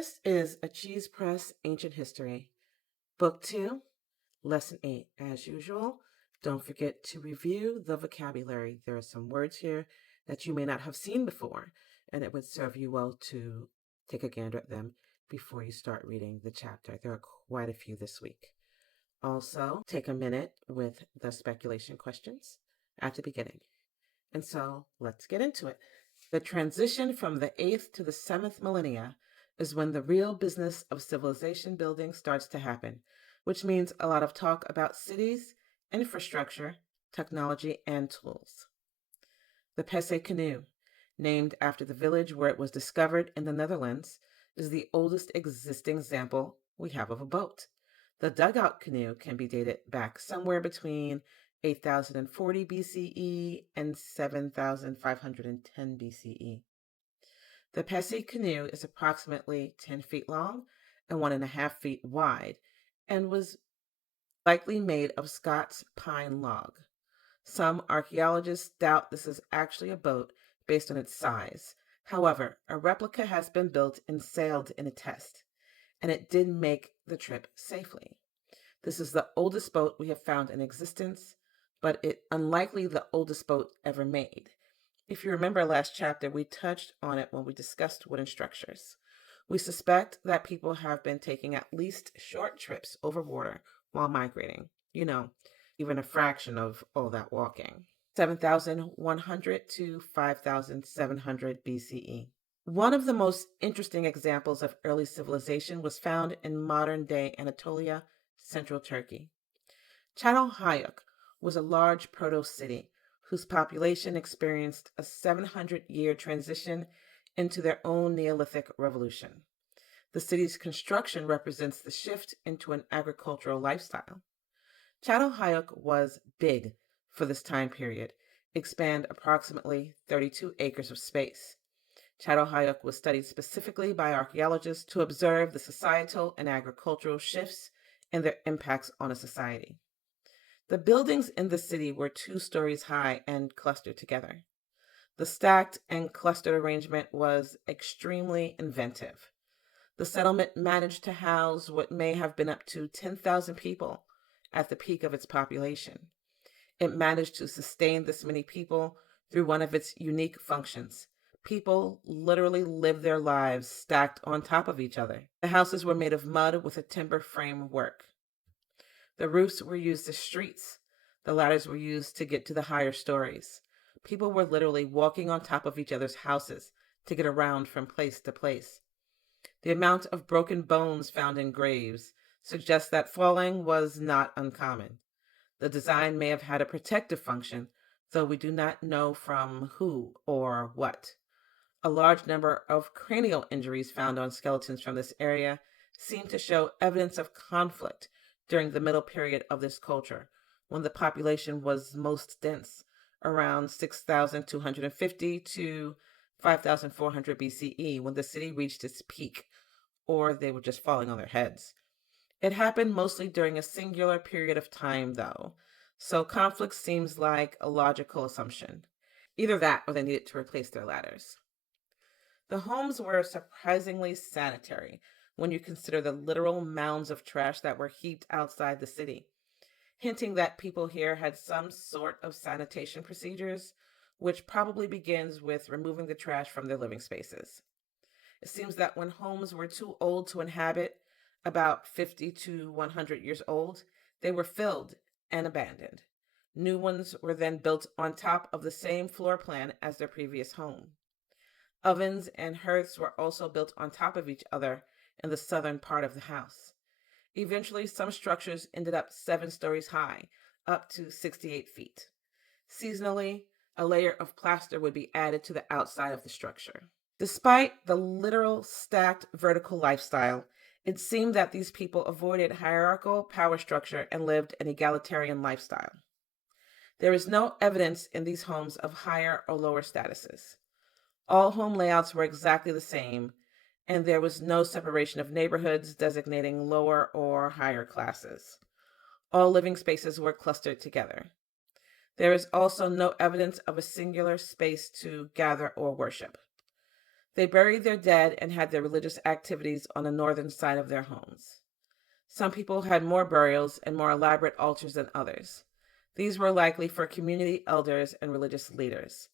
This is a CheesePress Ancient History, Book 2, Lesson 8. As usual, don't forget to review the vocabulary. There are some words here that you may not have seen before, and it would serve you well to take a gander at them before you start reading the chapter. There are quite a few this week. Also, take a minute with the speculation questions at the beginning. And so let's get into it. The transition from the 8th to the 7th millennia is when the real business of civilization building starts to happen, which means a lot of talk about cities, infrastructure, technology, and tools. The Pesse canoe, named after the village where it was discovered in the Netherlands, is the oldest existing example we have of a boat. The dugout canoe can be dated back somewhere between 8040 BCE and 7510 BCE. The Pesse canoe is approximately 10 feet long and 1.5 feet wide and was likely made of Scots pine log. Some archaeologists doubt this is actually a boat based on its size. However, a replica has been built and sailed in a test, and it did make the trip safely. This is the oldest boat we have found in existence, but it unlikely the oldest boat ever made. If you remember last chapter, we touched on it when we discussed wooden structures. We suspect that people have been taking at least short trips over water while migrating. Even a fraction of all that walking. 7,100 to 5,700 BCE. One of the most interesting examples of early civilization was found in modern-day Anatolia, central Turkey. Çatalhöyük was a large proto-city whose population experienced a 700-year transition into their own Neolithic revolution. The city's construction represents the shift into an agricultural lifestyle. Çatalhöyük was big for this time period, expand approximately 32 acres of space. Çatalhöyük was studied specifically by archaeologists to observe the societal and agricultural shifts and their impacts on a society. The buildings in the city were 2 stories high and clustered together. The stacked and clustered arrangement was extremely inventive. The settlement managed to house what may have been up to 10,000 people at the peak of its population. It managed to sustain this many people through one of its unique functions. People literally lived their lives stacked on top of each other. The houses were made of mud with a timber framework. The roofs were used as streets. The ladders were used to get to the higher stories. People were literally walking on top of each other's houses to get around from place to place. The amount of broken bones found in graves suggests that falling was not uncommon. The design may have had a protective function, though we do not know from who or what. A large number of cranial injuries found on skeletons from this area seem to show evidence of conflict during the middle period of this culture, when the population was most dense, around 6,250 to 5,400 BCE, when the city reached its peak, or they were just falling on their heads. It happened mostly during a singular period of time, though, so conflict seems like a logical assumption. Either that, or they needed to replace their ladders. The homes were surprisingly sanitary when you consider the literal mounds of trash that were heaped outside the city, hinting that people here had some sort of sanitation procedures, which probably begins with removing the trash from their living spaces. It seems that when homes were too old to inhabit, about 50 to 100 years old, they were filled and abandoned. New ones were then built on top of the same floor plan as their previous home. Ovens and hearths were also built on top of each other in the southern part of the house. Eventually, some structures ended up 7 stories high, up to 68 feet. Seasonally, a layer of plaster would be added to the outside of the structure. Despite the literal stacked vertical lifestyle, it seemed that these people avoided hierarchical power structure and lived an egalitarian lifestyle. There is no evidence in these homes of higher or lower statuses. All home layouts were exactly the same, and there was no separation of neighborhoods designating lower or higher classes. All living spaces were clustered together. There is also no evidence of a singular space to gather or worship. They buried their dead and had their religious activities on the northern side of their homes. Some people had more burials and more elaborate altars than others. These were likely for community elders and religious leaders.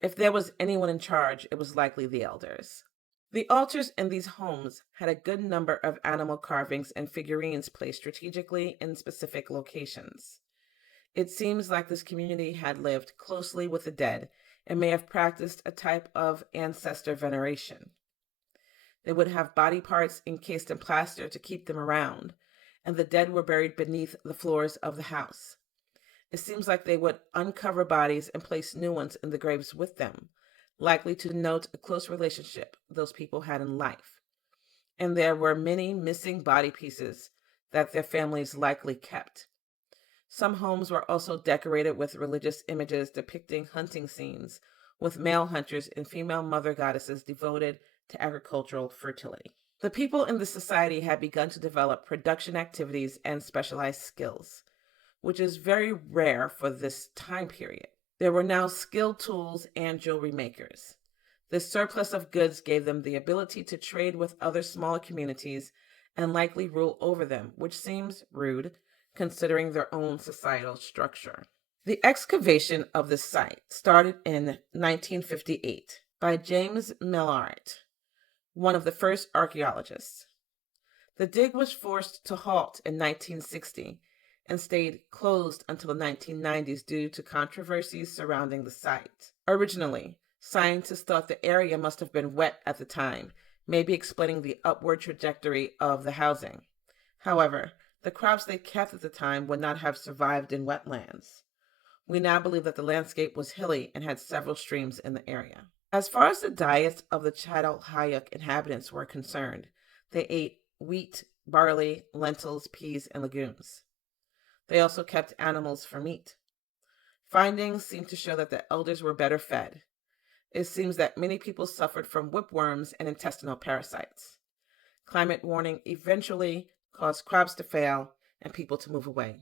If there was anyone in charge, it was likely the elders. The altars in these homes had a good number of animal carvings and figurines placed strategically in specific locations. It seems like this community had lived closely with the dead and may have practiced a type of ancestor veneration. They would have body parts encased in plaster to keep them around, and the dead were buried beneath the floors of the house. It seems like they would uncover bodies and place new ones in the graves with them, likely to denote a close relationship those people had in life. And there were many missing body pieces that their families likely kept. Some homes were also decorated with religious images depicting hunting scenes, with male hunters and female mother goddesses devoted to agricultural fertility. The people in the society had begun to develop production activities and specialized skills, which is very rare for this time period. There were now skilled tools and jewelry makers. This surplus of goods gave them the ability to trade with other smaller communities and likely rule over them, which seems rude considering their own societal structure. The excavation of the site started in 1958 by James Millard, one of the first archaeologists. The dig was forced to halt in 1960 and stayed closed until the 1990s due to controversies surrounding the site. Originally, scientists thought the area must have been wet at the time, maybe explaining the upward trajectory of the housing. However, the crops they kept at the time would not have survived in wetlands. We now believe that the landscape was hilly and had several streams in the area. As far as the diets of the Çatalhöyük inhabitants were concerned, they ate wheat, barley, lentils, peas, and legumes. They also kept animals for meat. Findings seem to show that the elders were better fed. It seems that many people suffered from whipworms and intestinal parasites. Climate warming eventually caused crops to fail and people to move away.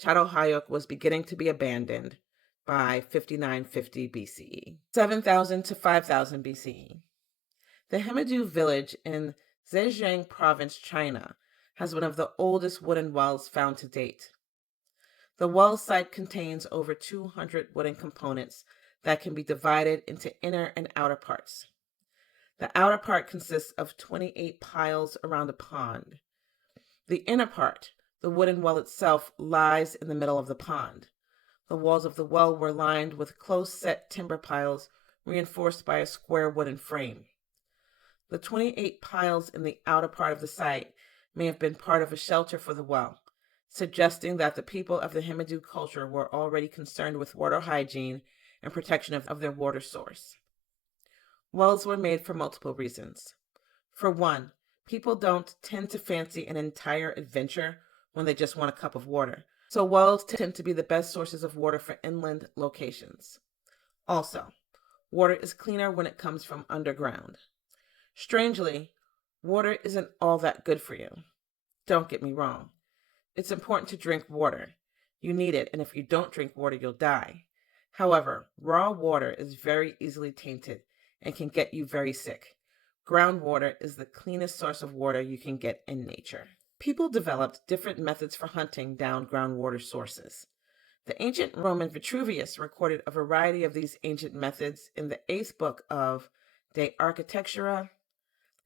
Çatalhöyük was beginning to be abandoned by 5950 BCE, 7000 to 5000 BCE. The Hemidu village in Zhejiang province, China, has one of the oldest wooden wells found to date. The well site contains over 200 wooden components that can be divided into inner and outer parts. The outer part consists of 28 piles around a pond. The inner part, the wooden well itself, lies in the middle of the pond. The walls of the well were lined with close-set timber piles reinforced by a square wooden frame. The 28 piles in the outer part of the site may have been part of a shelter for the well, suggesting that the people of the Hemidu culture were already concerned with water hygiene and protection of their water source. Wells were made for multiple reasons. For one, people don't tend to fancy an entire adventure when they just want a cup of water, so wells tend to be the best sources of water for inland locations. Also, water is cleaner when it comes from underground. Strangely, water isn't all that good for you. Don't get me wrong. It's important to drink water. You need it, and if you don't drink water, you'll die. However, raw water is very easily tainted and can get you very sick. Groundwater is the cleanest source of water you can get in nature. People developed different methods for hunting down groundwater sources. The ancient Roman Vitruvius recorded a variety of these ancient methods in the 8th book of De Architectura.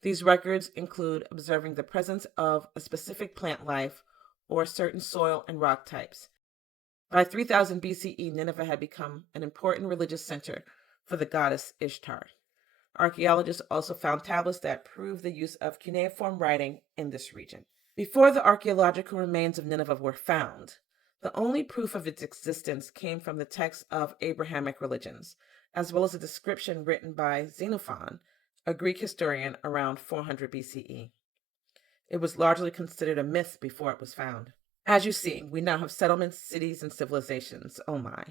These records include observing the presence of a specific plant life or certain soil and rock types. By 3000 BCE, Nineveh had become an important religious center for the goddess Ishtar. Archaeologists also found tablets that prove the use of cuneiform writing in this region. Before the archaeological remains of Nineveh were found, the only proof of its existence came from the texts of Abrahamic religions, as well as a description written by Xenophon, a Greek historian, around 400 BCE. It was largely considered a myth before it was found. As you see, we now have settlements, cities, and civilizations. Oh my.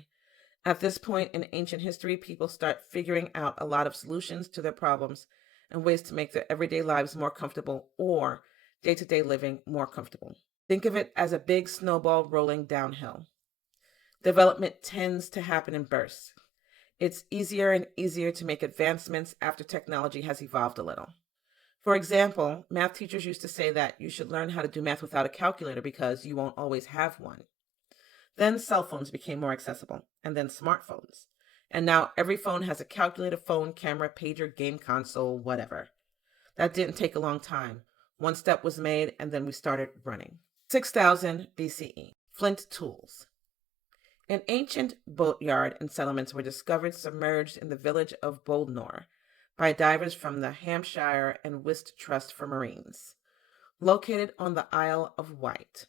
At this point in ancient history, people start figuring out a lot of solutions to their problems and ways to make their everyday lives more comfortable or day-to-day living more comfortable. Think of it as a big snowball rolling downhill. Development tends to happen in bursts. It's easier and easier to make advancements after technology has evolved a little. For example, math teachers used to say that you should learn how to do math without a calculator because you won't always have one. Then cell phones became more accessible, and then smartphones. And now every phone has a calculator, phone, camera, pager, game console, whatever. That didn't take a long time. One step was made, and then we started running. 6000 BCE. Flint tools. An ancient boatyard and settlements were discovered submerged in the village of Boldnor by divers from the Hampshire and Wist Trust for Marines. Located on the Isle of Wight,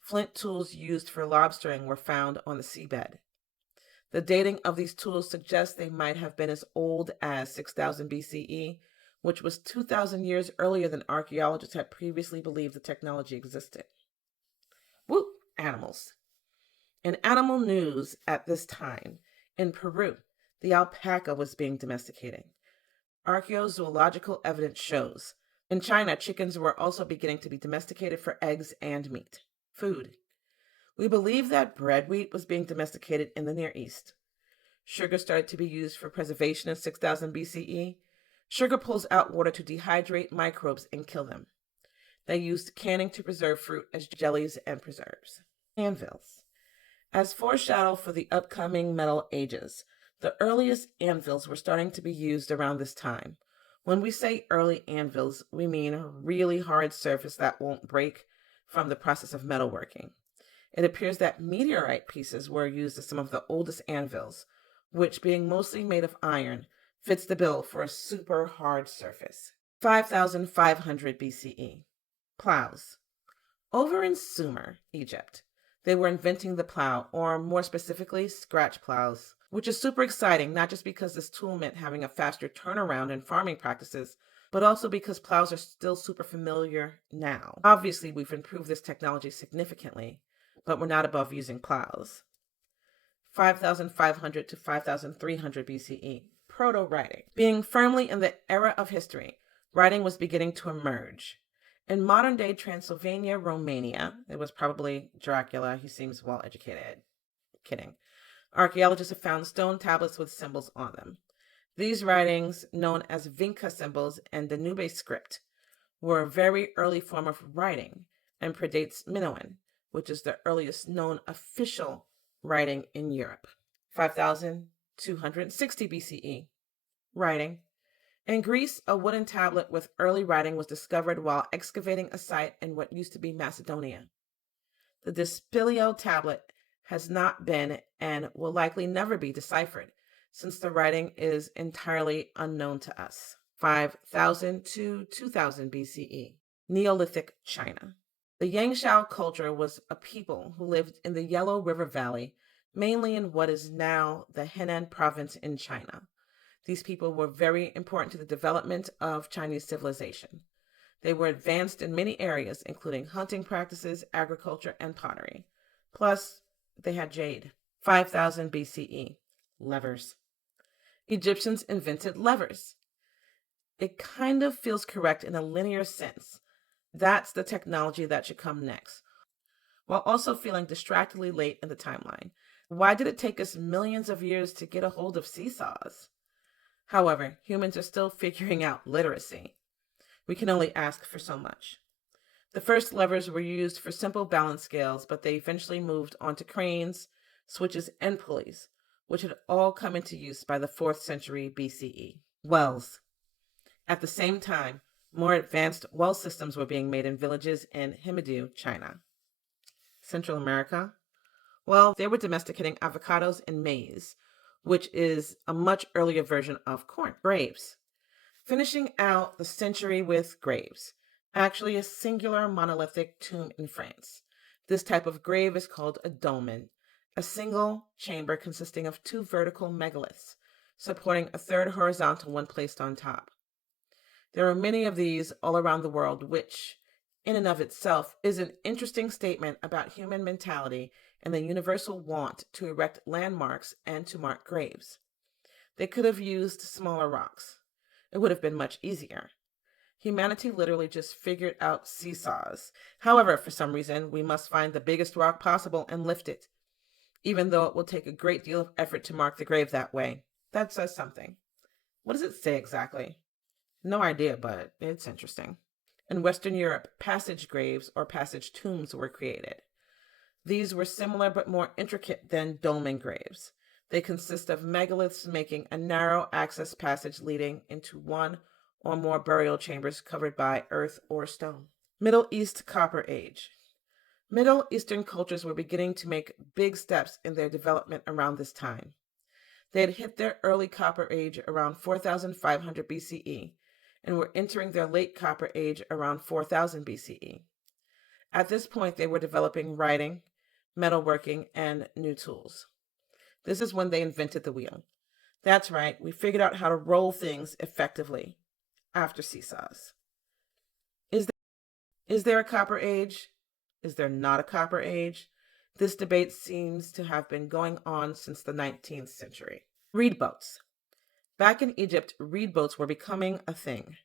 flint tools used for lobstering were found on the seabed. The dating of these tools suggests they might have been as old as 6000 BCE, which was 2,000 years earlier than archaeologists had previously believed the technology existed. Woo! Animals. In animal news at this time, in Peru, the alpaca was being domesticated. Archaeozoological evidence shows. In China, chickens were also beginning to be domesticated for eggs and meat. Food. We believe that bread wheat was being domesticated in the Near East. Sugar started to be used for preservation in 6000 BCE. Sugar pulls out water to dehydrate microbes and kill them. They used canning to preserve fruit as jellies and preserves. Anvils. As foreshadow for the upcoming Metal Ages, the earliest anvils were starting to be used around this time. When we say early anvils, we mean a really hard surface that won't break from the process of metalworking. It appears that meteorite pieces were used as some of the oldest anvils, which, being mostly made of iron, fits the bill for a super hard surface. 5500 BCE. Plows. Over in Sumer, Egypt, they were inventing the plow, or more specifically, scratch plows, which is super exciting, not just because this tool meant having a faster turnaround in farming practices, but also because plows are still super familiar now. Obviously, we've improved this technology significantly, but we're not above using plows. 5500 to 5300 BCE. Proto-writing. Being firmly in the era of history, writing was beginning to emerge. In modern-day Transylvania, Romania, it was probably Dracula. He seems well-educated. Kidding. Archaeologists have found stone tablets with symbols on them. These writings, known as Vinca symbols and Danube script, were a very early form of writing and predates Minoan, which is the earliest known official writing in Europe. 5260 BCE. Writing. In Greece, a wooden tablet with early writing was discovered while excavating a site in what used to be Macedonia. The Dispilio tablet has not been and will likely never be deciphered, since the writing is entirely unknown to us. 5000 to 2000 BCE. Neolithic China. The Yangshao culture was a people who lived in the Yellow River Valley, mainly in what is now the Henan province in China. These people were very important to the development of Chinese civilization. They were advanced in many areas, including hunting practices, agriculture, and pottery. Plus, they had jade. 5000 BCE. Levers. Egyptians invented levers. It kind of feels correct in a linear sense. That's the technology that should come next, while also feeling distractingly late in the timeline. Why did it take us millions of years to get a hold of seesaws? However, humans are still figuring out literacy. We can only ask for so much. The first levers were used for simple balance scales, but they eventually moved onto cranes, switches, and pulleys, which had all come into use by the 4th century BCE. Wells. At the same time, more advanced well systems were being made in villages in Himidu, China. Central America. Well, they were domesticating avocados and maize, which is a much earlier version of corn. Graves. Finishing out the century with graves. Actually, a singular monolithic tomb in France. This type of grave is called a dolmen, a single chamber consisting of 2 vertical megaliths, supporting a 3rd horizontal one placed on top. There are many of these all around the world, which, in and of itself, is an interesting statement about human mentality and the universal want to erect landmarks and to mark graves. They could have used smaller rocks. It would have been much easier. Humanity literally just figured out seesaws. However, for some reason, we must find the biggest rock possible and lift it, even though it will take a great deal of effort to mark the grave that way. That says something. What does it say exactly? No idea, but it's interesting. In Western Europe, passage graves or passage tombs were created. These were similar but more intricate than dolmen graves. They consist of megaliths making a narrow access passage leading into one or more burial chambers covered by earth or stone. Middle East Copper Age. Middle Eastern cultures were beginning to make big steps in their development around this time. They had hit their early Copper Age around 4500 BCE and were entering their late Copper Age around 4000 BCE. At this point, they were developing writing, metalworking, and new tools. This is when they invented the wheel. That's right, we figured out how to roll things effectively after seesaws. Is there a Copper Age? Is there not a Copper Age? This debate seems to have been going on since the 19th century. Reed boats. Back in Egypt, reed boats were becoming a thing.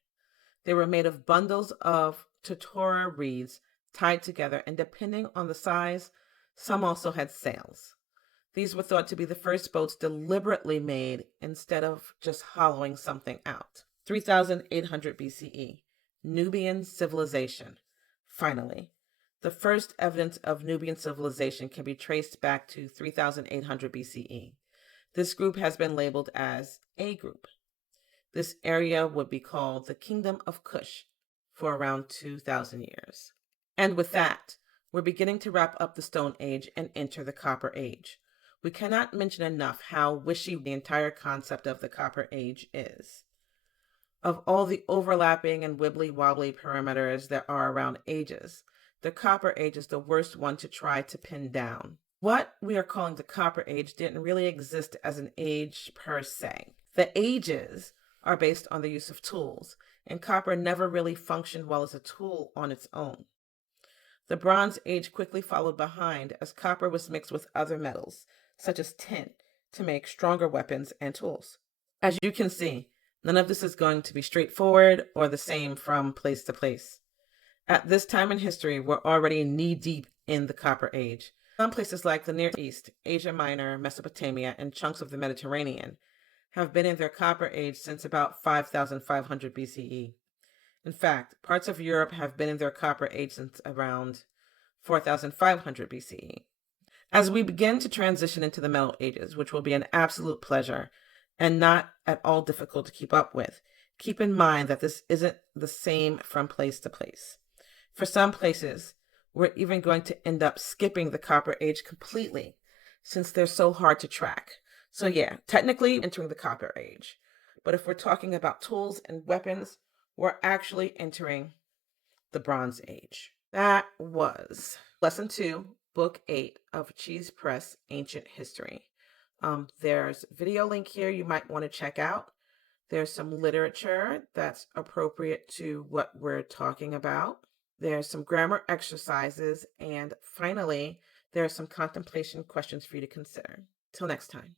They were made of bundles of totora reeds tied together, and depending on the size, some also had sails. These were thought to be the first boats deliberately made instead of just hollowing something out. 3800 BCE, Nubian civilization. Finally, the first evidence of Nubian civilization can be traced back to 3800 BCE. This group has been labeled as A group. This area would be called the Kingdom of Kush for around 2,000 years. And with that, we're beginning to wrap up the Stone Age and enter the Copper Age. We cannot mention enough how wishy the entire concept of the Copper Age is. Of all the overlapping and wibbly-wobbly parameters there are around ages, the Copper Age is the worst one to try to pin down. What we are calling the Copper Age didn't really exist as an age per se. The ages are based on the use of tools, and copper never really functioned well as a tool on its own. The Bronze Age quickly followed behind as copper was mixed with other metals, such as tin, to make stronger weapons and tools. As you can see, none of this is going to be straightforward or the same from place to place. At this time in history, we're already knee-deep in the Copper Age. Some places like the Near East, Asia Minor, Mesopotamia, and chunks of the Mediterranean have been in their Copper Age since about 5500 BCE. In fact, parts of Europe have been in their Copper Age since around 4500 BCE. As we begin to transition into the Metal Ages, which will be an absolute pleasure and not at all difficult to keep up with, keep in mind that this isn't the same from place to place. For some places, we're even going to end up skipping the Copper Age completely, since they're so hard to track. So yeah, technically entering the Copper Age. But if we're talking about tools and weapons, we're actually entering the Bronze Age. That was Lesson 2, Book 8 of CheesePress Ancient History. There's a video link here you might want to check out. There's some literature that's appropriate to what we're talking about. There's some grammar exercises. And finally, there are some contemplation questions for you to consider. Till next time.